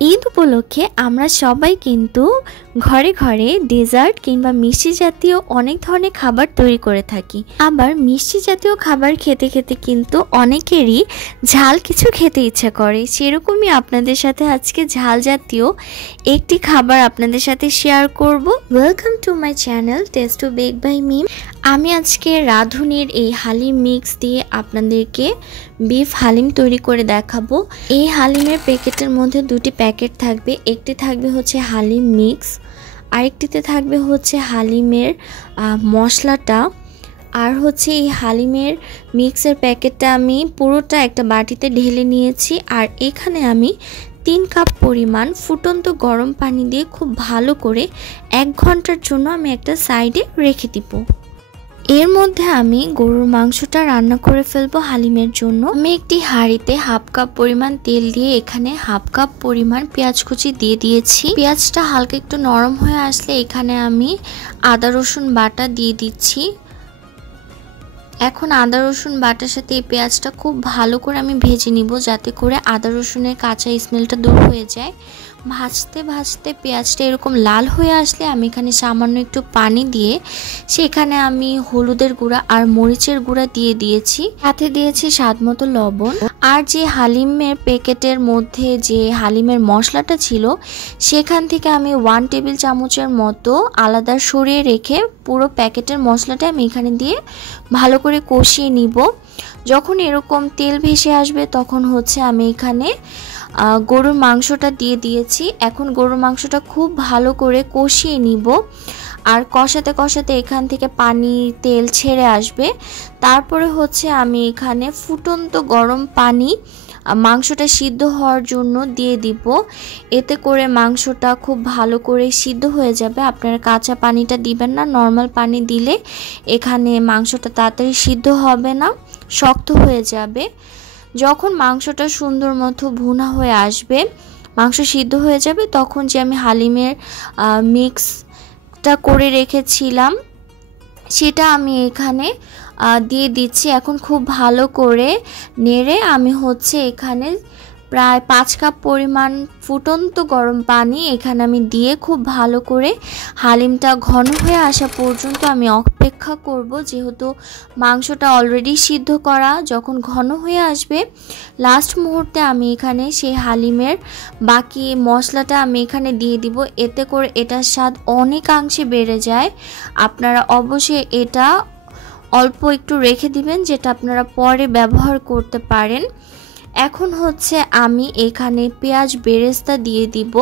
ঈদ উপলক্ষে আমরা সবাই কিন্তু ঘরে ঘরে ডেজার্ট কিংবা মিষ্টি জাতীয় অনেক ধরনের খাবার তৈরি করে থাকি। আবার মিষ্টি জাতীয় খাবার খেতে খেতে কিন্তু অনেকেরই ঝাল কিছু খেতে ইচ্ছা করে। সেরকমই আপনাদের সাথে আজকে ঝাল জাতীয় একটি খাবার আপনাদের সাথে শেয়ার করব। Welcome to my channel taste to bake by Mim. আমি আজকে রাঁধুনির এই হালিম মিক্স দিয়ে আপনাদেরকে বিফ হালিম তৈরি করে দেখাবো। এই হালিমের প্যাকেটের মধ্যে দুটি প্যাকেট থাকবে, একটি থাকবে হচ্ছে হালিম মিক্স, আরেকটিতে থাকবে হচ্ছে হালিমের মশলাটা। আর হচ্ছে এই হালিমের মিক্সের প্যাকেটটা আমি পুরোটা একটা বাটিতে ঢেলে নিয়েছি। আর এখানে আমি 3 কাপ পরিমাণ ফুটন্ত গরম পানি দিয়ে খুব ভালো করে 1 ঘন্টার জন্য আমি একটা সাইডে রেখে দিব। এর মধ্যে আমি গরুর মাংসটা রান্না করে ফেলবো হালিমের জন্য। আমি একটি হাঁড়িতে 1/2 কাপ পরিমাণ তেল দিয়ে এখানে 1/2 কাপ পরিমাণ পেঁয়াজ কুচি দিয়ে দিয়েছি। পেঁয়াজটা হালকা একটু নরম হয়ে আসলে এখানে আমি আদা রসুন বাটা দিয়ে দিচ্ছি। এখন আদা রসুন বাটার সাথে এই পেঁয়াজটা খুব ভালো করে আমি ভেজে নিব, যাতে করে আদা রসুনের কাঁচা স্মেলটা দূর হয়ে যায়। ভাজতে ভাজতে পেঁয়াজটা এরকম লাল হয়ে আসলে আমি এখানে সামান্য একটু পানি দিয়ে সেখানে আমি হলুদের গুঁড়া আর মরিচের গুঁড়া দিয়ে দিয়েছি, সাথে দিয়েছি স্বাদ মতো লবণ। আর যে হালিমের প্যাকেটের মধ্যে যে হালিমের মশলাটা ছিল সেখান থেকে আমি 1 টেবিল চামচের মতো আলাদা সরিয়ে রেখে পুরো প্যাকেটের মশলাটা আমি এখানে দিয়ে ভালো করে কষিয়ে নিব। যখন এরকম তেল ভেসে আসবে তখন হচ্ছে আমি এখানে গরুর মাংসটা দিয়ে দিয়েছি। এখন গরুর মাংসটা খুব ভালো করে কষিয়ে নিব। আর কষাতে কষাতে এখান থেকে পানি তেল ছেড়ে আসবে। তারপরে হচ্ছে আমি এখানে ফুটন্ত গরম পানি মাংসটা সিদ্ধ হওয়ার জন্য দিয়ে দিব। এতে করে মাংসটা খুব ভালো করে সিদ্ধ হয়ে যাবে। আপনারা কাঁচা পানিটা দিবেন না, নর্মাল পানি দিলে এখানে মাংসটা তাড়াতাড়ি সিদ্ধ হবে না, শক্ত হয়ে যাবে। যখন মাংসটা সুন্দর মতো ভুনা হয়ে আসবে, মাংস সিদ্ধ হয়ে যাবে, তখন যে আমি হালিমের মিক্সটা করে রেখেছিলাম সেটা আমি এখানে দিয়ে দিচ্ছি। এখন খুব ভালো করে নেড়ে আমি হচ্ছে এখানে প্রায় 5 কাপ পরিমাণ ফুটন্ত গরম পানি এখানে আমি দিয়ে খুব ভালো করে হালিমটা ঘন হয়ে আসা পর্যন্ত আমি অপেক্ষা করব। যেহেতু মাংসটা অলরেডি সিদ্ধ করা, যখন ঘন হয়ে আসবে লাস্ট মুহূর্তে আমি এখানে সেই হালিমের বাকি মশলাটা আমি এখানে দিয়ে দিব। এতে করে এটার স্বাদ অনেকাংশে বেড়ে যায়। আপনারা অবশ্যই এটা অল্প একটু রেখে দিবেন, যেটা আপনারা পরে ব্যবহার করতে পারেন। এখন হচ্ছে আমি এখানে পেঁয়াজ বেরেস্তা দিয়ে দিব।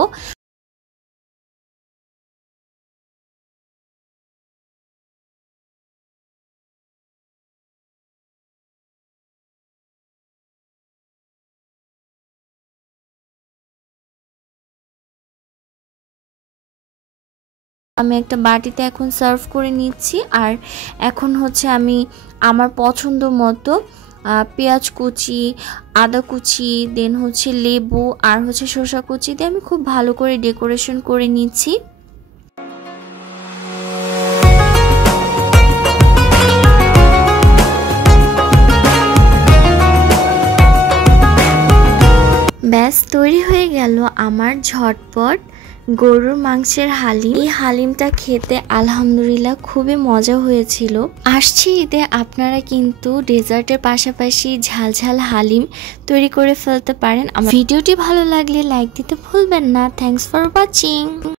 আমি একটা বাটিতে এখন সার্ভ করে নিচ্ছি। আর এখন হচ্ছে আমি আমার পছন্দ মতো পেঁয়াজ কুচি, আদা কুচি, দেন হচ্ছে লেবু আর হচ্ছে শসা কুচি দিয়ে আমি খুব ভালো করে ডেকোরেশন করে নিচ্ছি। ব্যাস তৈরি হয়ে গেল আমার ঝটপট গরুর মাংসের হালিম। এই হালিমটা খেতে আলহামদুলিল্লাহ খুবই মজা হয়েছিল। আসছি ঈদে আপনারা কিন্তু ডেজার্টের পাশাপাশি ঝাল ঝাল হালিম তৈরি করে ফেলতে পারেন। আমার ভিডিওটি ভালো লাগলে লাইক দিতে ভুলবেন না। Thanks for watching.